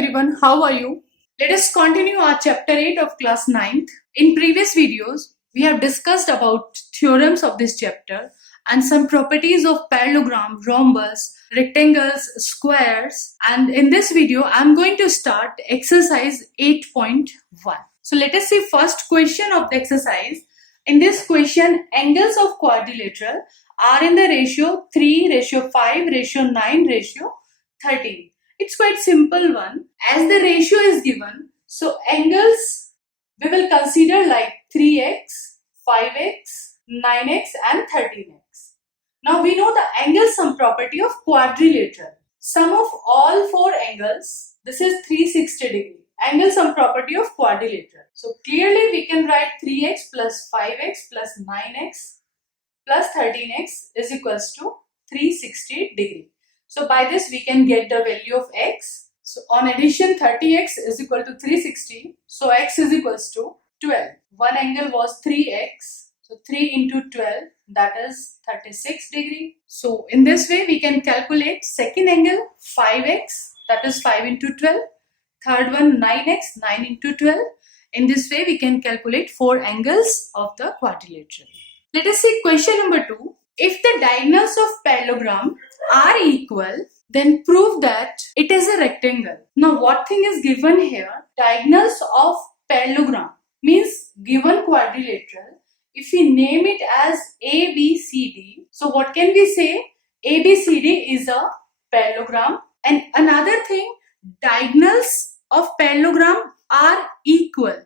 everyone, how are you? Let us continue our chapter 8 of class 9th. In previous videos, we have discussed about theorems of this chapter and some properties of parallelogram, rhombus, rectangles, squares. And in this video, I am going to start exercise 8.1. So let us see first question of the exercise. In this question, angles of quadrilateral are in the ratio 3:5:9:13. It's quite simple one. As the ratio is given, so angles we will consider like 3x, 5x, 9x and 13x. Now we know the angle sum property of quadrilateral. Sum of all four angles, this is 360 degree. Angle sum property of quadrilateral. So clearly we can write 3x plus 5x plus 9x plus 13x is equals to 360 degree. So by this we can get the value of x. So on addition 30x is equal to 360. So x is equals to 12. One angle was 3x. So 3 into 12 that is 36 degree. So in this way we can calculate second angle 5x that is 5 into 12. Third one 9x 9 into 12. In this way we can calculate four angles of the quadrilateral. Let us see question number 2. If the diagonals of parallelogram are equal, then prove that it is a rectangle. Now what thing is given here? Diagonals of parallelogram means given quadrilateral. If we name it as ABCD, so what can we say? ABCD is a parallelogram. And another thing, diagonals of parallelogram are equal.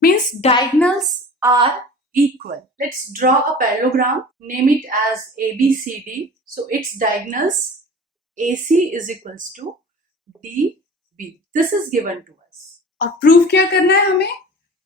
Means diagonals are equal. Let's draw a parallelogram, name it as ABCD. So its diagonals AC is equals to DB. This is given to us. और prove क्या करना है हमें?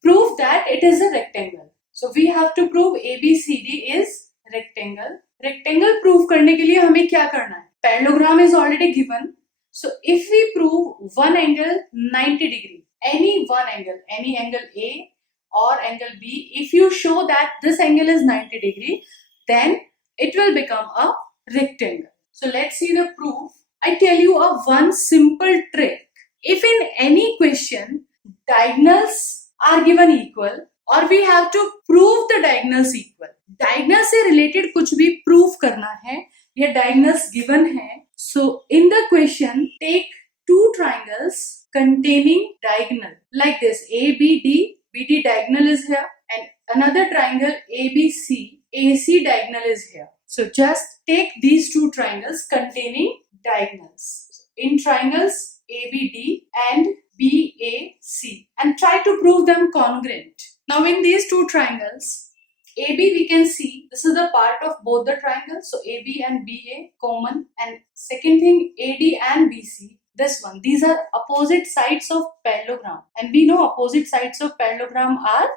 Prove that it is a rectangle. So we have to prove ABCD is rectangle. Rectangle prove करने के लिए हमें क्या करना है? Parallelogram is already given. So if we prove one angle 90 degree, any one angle, any angle A or angle B, if you show that this angle is 90 degree, then it will become a rectangle. So let's see the proof. I tell you a one simple trick. If in any question diagonals are given equal or we have to prove the diagonals equal, diagonal से related कुछ भी prove करना है, ये diagonals given है. So in the question, take two triangles containing diagonal like this ABD. BD diagonal is here and another triangle ABC. AC diagonal is here. So just take these two triangles containing diagonals. So in triangles ABD and BAC and try to prove them congruent. Now in these two triangles, AB we can see this is the part of both the triangles. So AB and BA common, and second thing AD and BC. This one, these are opposite sides of parallelogram and we know opposite sides of parallelogram are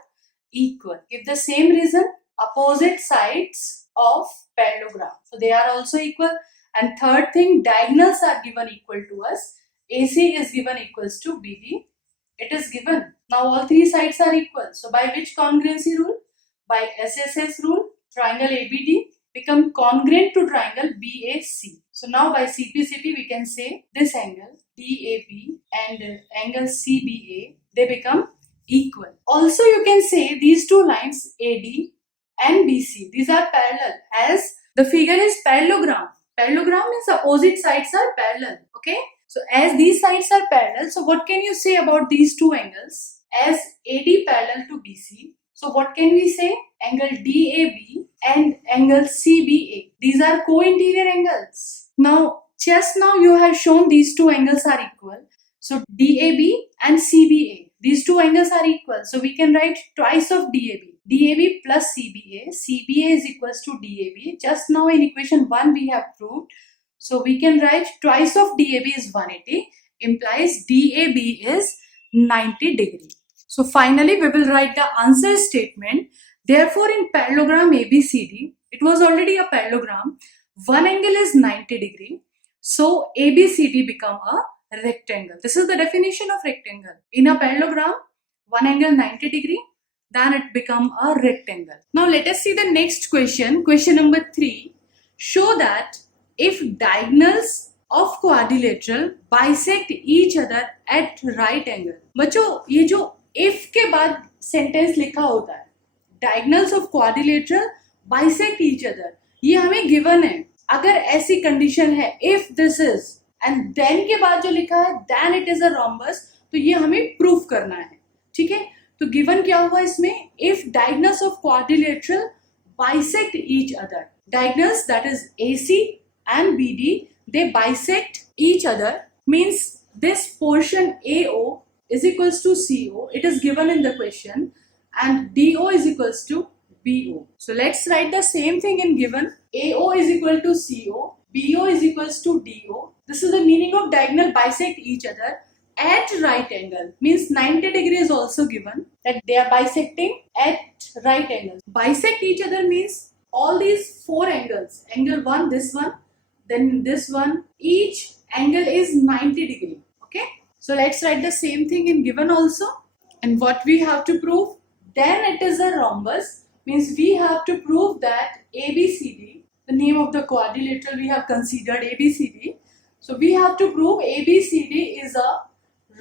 equal. Give the same reason, opposite sides of parallelogram, so they are also equal. And third thing, diagonals are given equal to us. AC is given equals to BD. It is given. Now all three sides are equal. So by which congruency rule? By SSS rule, triangle ABD become congruent to triangle BAC. So now by CPCP we can say this angle DAB and angle CBA, they become equal. Also you can say these two lines AD and BC, these are parallel as the figure is parallelogram. Parallelogram means opposite sides are parallel. Okay. So as these sides are parallel, so what can you say about these two angles? As AD parallel to BC, so what can we say? Angle DAB and angle CBA. These are co-interior angles. Now, just now you have shown these two angles are equal. So DAB and CBA, these two angles are equal. So we can write twice of DAB. DAB plus CBA. CBA is equals to DAB. Just now in equation 1 we have proved. So we can write twice of DAB is 180. Implies DAB is 90 degree. So finally we will write the answer statement. Therefore in parallelogram ABCD, it was already a parallelogram. One angle is 90 degree. So ABCD become a rectangle. This is the definition of rectangle. In a parallelogram, one angle 90 degree, then it become a rectangle. Now let us see the next question. Question number 3. Show that if diagonals of quadrilateral bisect each other at right angle. बच्चों ये जो if के बाद sentence लिखा होता है, diagonals of quadrilateral bisect each other, ये हमें गिवन है. अगर ऐसी कंडीशन है if this is and then के बाद जो लिखा है then it is a rhombus, तो ये हमें प्रूफ करना है. ठीक है, तो गिवन क्या हुआ इसमें, if diagonals of quadrilateral bisect each other, diagonals that is AC and BD, they bisect each other, means this portion AO is equals to CO, it is given in the question, and DO is equals to BO. So let's write the same thing in given. AO is equal to CO, BO is equals to DO. This is the meaning of diagonal bisect each other at right angle, means 90 degree is also given, that they are bisecting at right angle. Bisect each other means all these four angles, angle 1, this one, then this one, each angle is 90 degree. Okay, so let's write the same thing in given also. And what we have to prove, then it is a rhombus, means we have to prove that ABCD, the name of the quadrilateral we have considered ABCD, so we have to prove ABCD is a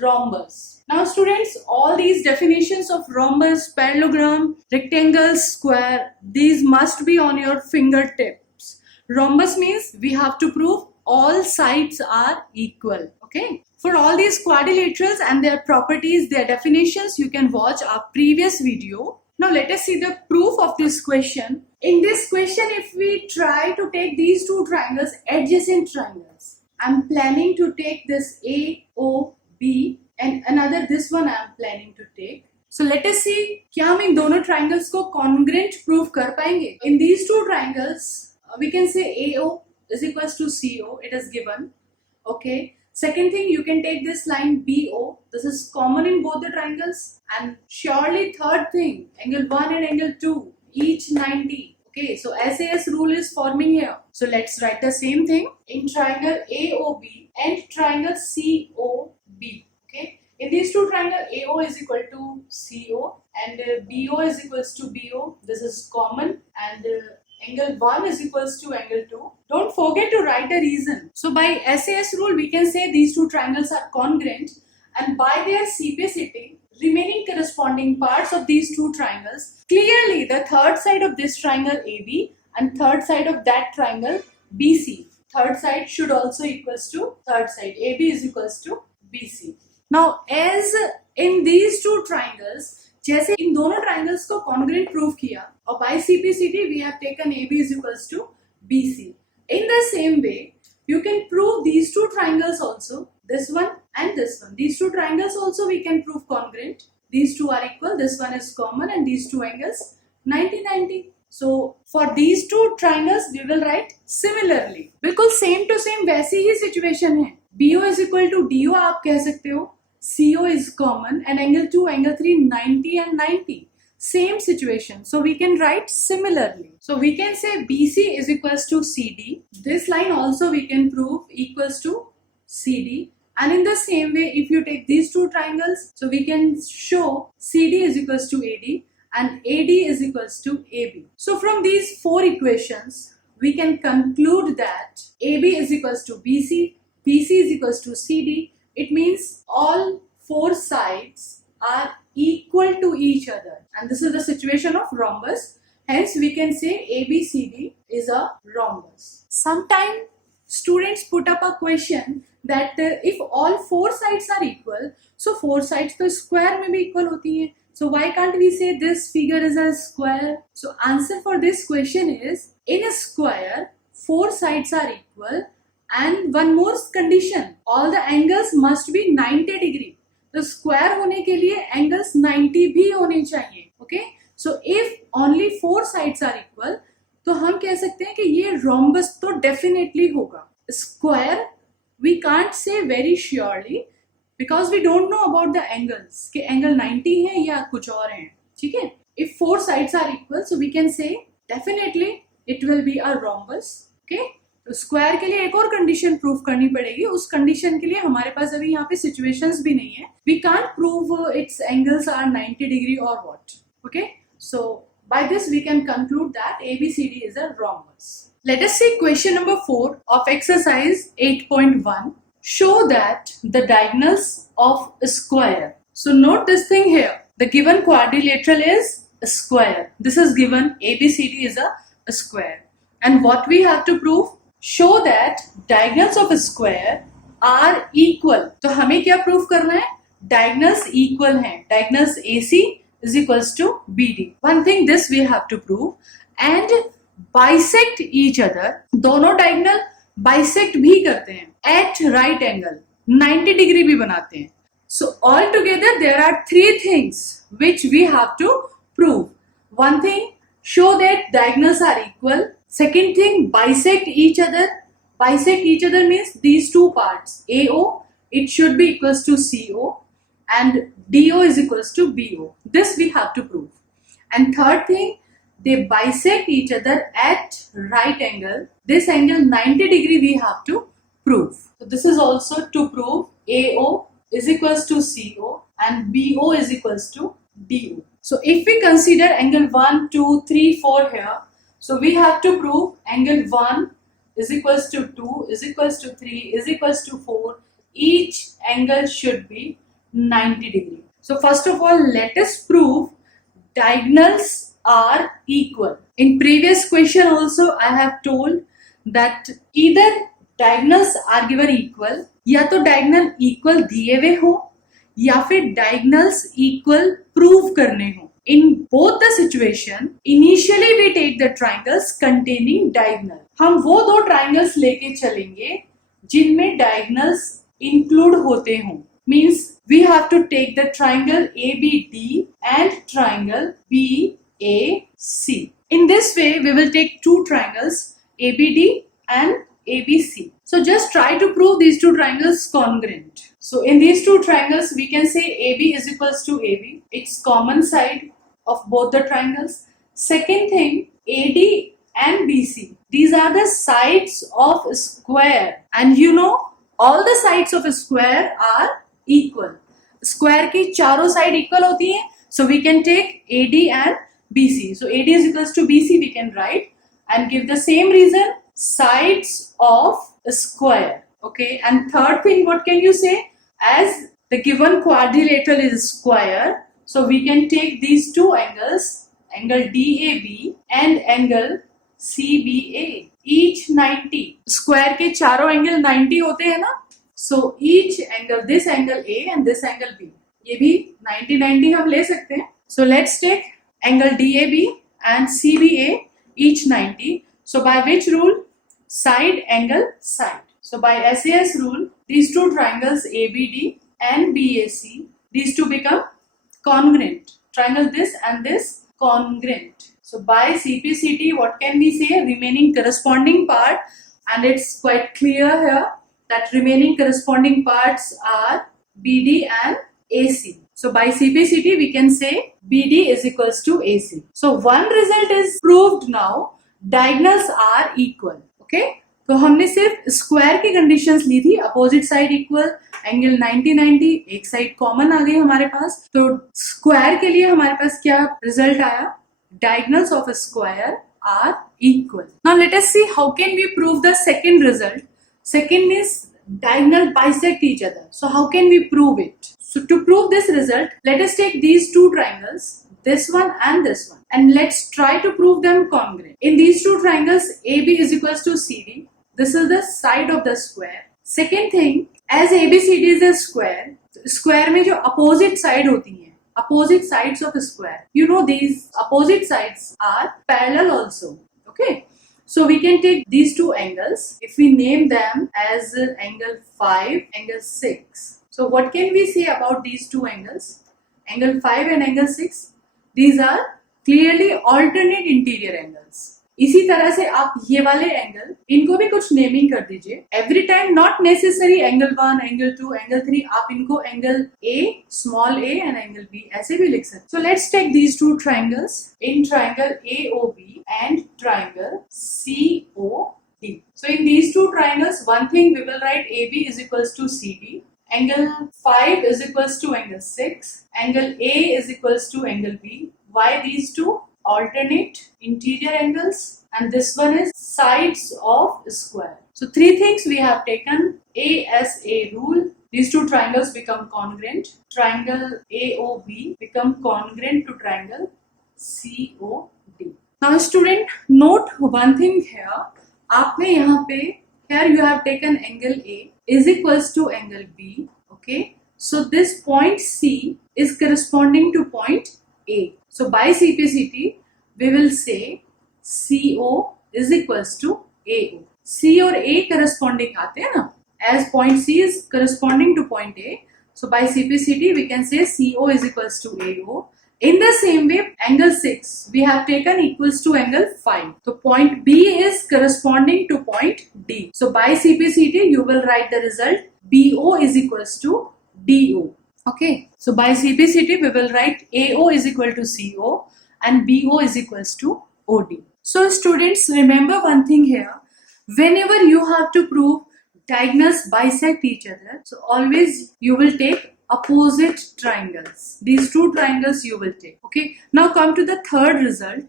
rhombus. Now students, all these definitions of rhombus, parallelogram, rectangle, square, these must be on your fingertips. Rhombus means we have to prove all sides are equal. Okay, for all these quadrilaterals and their properties, their definitions, you can watch our previous video. Now let us see the proof of this question. In this question, if we try to take these two triangles, adjacent triangles, I'm planning to take this AOB and another this one I am planning to take. So let us see क्या हम इन दोनों triangles को congruent prove कर पाएंगे. In these two triangles, we can say AO is equals to CO. It is given. Okay. Second thing, you can take this line BO. This is common in both the triangles. And surely third thing, angle 1 and angle 2, each 90. Okay, so SAS rule is forming here. So let's write the same thing in triangle AOB and triangle COB. Okay, in these two triangles, AO is equal to CO and BO is equals to BO. This is common, and angle 1 is equals to angle 2. Don't forget to write a reason. So by SAS rule, we can say these two triangles are congruent, and by their CPCity, remaining corresponding parts of these two triangles, clearly the third side of this triangle AB and third side of that triangle BC. Third side should also equals to third side. AB is equals to BC. Now, as in these two triangles, जैसे इन दोनों triangles को congruent prove किया, और by CPCT we have taken AB is equals to BC. In the same way, you can prove these two triangles also, this one and this one. These two triangles also we can prove congruent. These two are equal, this one is common, and these two angles 90-90. So for these two triangles we will write similarly. बिल्कुल same to same वैसी ही situation है. BO is equal to DO आप कह सकते हो. CO is common, and angle 2, angle 3, 90 and 90. Same situation. So we can write similarly. So we can say BC is equals to CD. This line also we can prove equals to CD. And in the same way, if you take these two triangles, so we can show CD is equals to AD and AD is equals to AB. So from these four equations, we can conclude that AB is equals to BC, BC is equals to CD. It means all four sides are equal to each other, and this is the situation of rhombus. Hence we can say ABCD is a rhombus. Sometimes students put up a question that if all four sides are equal, so four sides तो square में भी equal होती हैं. So why can't we say this figure is a square? So answer for this question is, in a square, four sides are equal. And one more condition, all the angles must be 90 degree. तो square होने के लिए angles 90 भी होने चाहिए. Okay? So if only four sides are equal, तो हम कह सकते हैं कि ये rhombus तो definitely होगा. Square we can't say very surely because we don't know about the angles कि angle 90 है या कुछ और है. ठीक है? If four sides are equal, so we can say definitely it will be a rhombus. Okay? तो स्क्वायर के लिए एक और कंडीशन प्रूव करनी पड़ेगी. उस कंडीशन के लिए हमारे पास अभी यहाँ पे सिचुएशंस भी नहीं है. We can't prove its angles are 90 degree और what. Okay, so by this we can conclude that ABCD is a rhombus. Let us see question number 4 of exercise 8.1. Show that the diagonals of a square. So note this thing here. The given quadrilateral is a square. This is given ABCD is a square. And what we have to prove? Show that diagonals of a square are equal. तो हमें क्या prove करना है? Diagonals equal हैं. Diagonals AC is equals to BD. One thing this we have to prove. And bisect each other. दोनों diagonal bisect भी करते हैं at right angle. 90 degree भी बनाते हैं. So altogether there are 3 things which we have to prove. One thing, show that diagonals are equal. Second thing, bisect each other. Bisect each other means these two parts. AO, it should be equals to CO and DO is equals to BO. This we have to prove. And third thing, they bisect each other at right angle. This angle 90 degree we have to prove. So this is also to prove AO is equals to CO and BO is equals to DO. So if we consider angle 1, 2, 3, 4 here, so we have to prove angle 1 is equals to 2 is equals to 3 is equals to 4. Each angle should be 90 degree. So first of all, let us prove diagonals are equal. In previous question also I have told that either diagonals are given equal या तो diagonal equal दिए हुए हो या फिर diagonals equal prove करने हो. In both the situation, initially we take the triangles containing diagonal. हम वो दो triangles लेके चलेंगे जिनमें diagonals include होते हों. Means we have to take the triangle ABD and triangle BAC. In this way, we will take two triangles ABD and ABC. So just try to prove these two triangles congruent. So in these two triangles, we can say AB is equals to AB. It's common side of both the triangles. Second thing, AD and BC. These are the sides of a square. And you know, all the sides of a square are equal. Square की चारों side equal होती हैं. So we can take AD and BC. So AD is equals to BC we can write and give the same reason, sides of a square. Okay, and third thing, what can you say? As the given quadrilateral is square, so we can take these two angles, angle DAB and angle CBA, each 90. Square के चारों angle 90 होते हैं ना? So each angle, this angle A and this angle B, ये भी 90-90 हम ले सकते हैं. So let's take angle DAB and CBA, each 90. So by which rule? Side angle side. So by SAS rule, these two triangles ABD and BAC, these two become congruent. Triangle this and this congruent. So by CPCT, what can we say? Remaining corresponding part, and it's quite clear here that remaining corresponding parts are BD and AC. So by CPCT, we can say BD is equals to AC. So one result is proved now, diagonals are equal. Okay? तो हमने सिर्फ square की conditions ली थी, opposite side equal, angle 90-90, एक side common आ गई हमारे पास. तो square के लिए हमारे पास क्या रिजल्ट आया? Diagonals of a square are equal. Now let us see how can we prove the second result. Second is diagonal bisect each other. So how can we prove it? So to prove this result, let us take these two triangles, this one and this one, and let's try to prove them congruent. In these two triangles, AB is equals to CD. This is the side of the square. Second thing, as ABCD is a square, square में जो opposite side होती हैं, opposite sides of a square, you know these opposite sides are parallel also. Okay. So we can take these two angles. If we name them as angle 5, angle 6. So what can we say about these two angles? Angle 5 and angle 6. These are clearly alternate interior angles. इसी तरह से आप ये वाले angle, इनको भी कुछ naming कर दीजिए. Every time not necessary angle 1, angle 2, angle 3, आप इनको angle A, small a and angle B ऐसे भी लिख सकते. So let's take these two triangles in triangle AOB and triangle COD. So in these two triangles, one thing we will write AB is equals to CD, angle 5 is equals to angle 6, angle A is equals to angle B. Why these two? alternate interior angles, and this one is sides of square. So three things we have taken. A as a rule, these two triangles become congruent. Triangle AOB become congruent to triangle COD. Now student, note one thing here. आपने यहाँ पे, here you have taken angle A is equals to angle B. Okay, so this point C is corresponding to point A. So by CPCT we will say CO is equals to AO. C और A corresponding आते हैं ना, as point C is corresponding to point A. So by CPCT we can say CO is equals to AO. In the same way, angle 6 we have taken equals to angle 5. So point B is corresponding to point D. So by CPCT you will write the result BO is equals to DO. Okay. So by CPCT we will write AO is equal to CO and BO is equals to OD. So students, remember one thing here. Whenever you have to prove diagonals bisect each other, so always you will take opposite triangles. These two triangles you will take. Okay. Now come to the third result.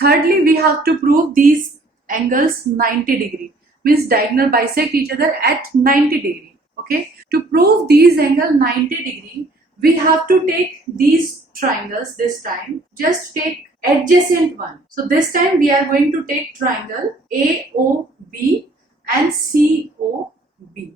Thirdly, we have to prove these angles 90 degree. Means diagonal bisect each other at 90 degree. Okay. To prove these angle 90 degree, we have to take these triangles this time. Just take adjacent one. So this time we are going to take triangle AOB and COB.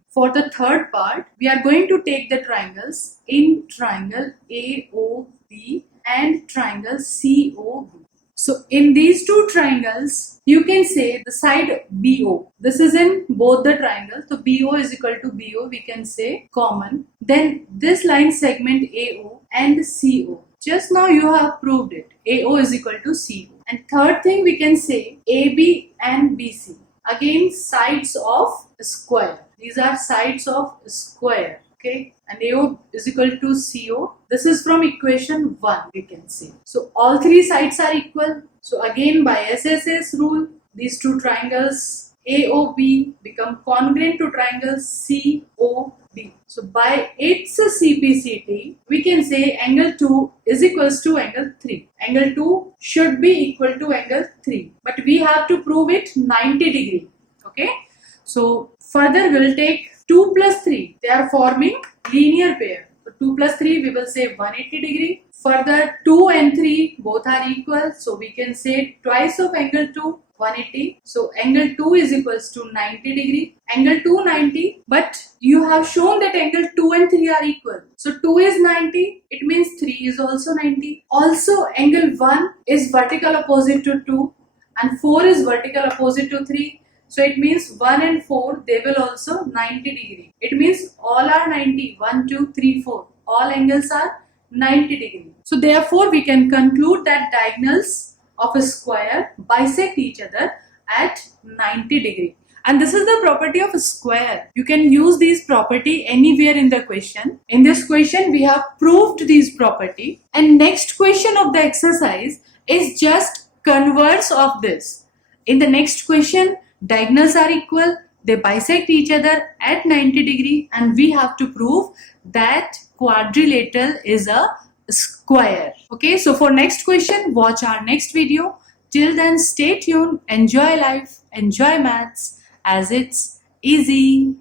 For the third part, we are going to take the triangles in triangle AOB and triangle COB. So in these two triangles, you can say the side BO. This is in both the triangles. So BO is equal to BO, we can say common. Then this line segment AO and CO. Just now you have proved it. AO is equal to CO. And third thing we can say AB and BC. Again, sides of square. These are sides of square. Okay, and AO is equal to CO. This is from equation 1, we can say. So all three sides are equal. So again, by SSS rule, these two triangles AOB become congruent to triangle COB. So by its CPCT, we can say angle 2 is equals to angle 3. Angle 2 should be equal to angle 3. But we have to prove it 90 degree. Okay. So further we will take 2 plus 3. They are forming linear pair. So 2 plus 3 we will say 180 degree. Further 2 and 3 both are equal. So we can say twice of angle 2 180. So angle 2 is equals to 90 degree. Angle 2 90. But you have shown that angle 2 and 3 are equal. So 2 is 90. It means 3 is also 90. Also angle 1 is vertical opposite to 2 and 4 is vertical opposite to 3. So it means 1 and 4, they will also 90 degree. It means all are 90. 1, 2, 3, 4. All angles are 90 degree. So therefore we can conclude that diagonals of a square bisect each other at 90 degree. And this is the property of a square. You can use this property anywhere in the question. In this question we have proved this property. And next question of the exercise is just converse of this. In the next question, diagonals are equal, they bisect each other at 90 degree and we have to prove that quadrilateral is a square. Okay, so for next question, watch our next video. Till then, stay tuned, enjoy life, enjoy maths as it's easy.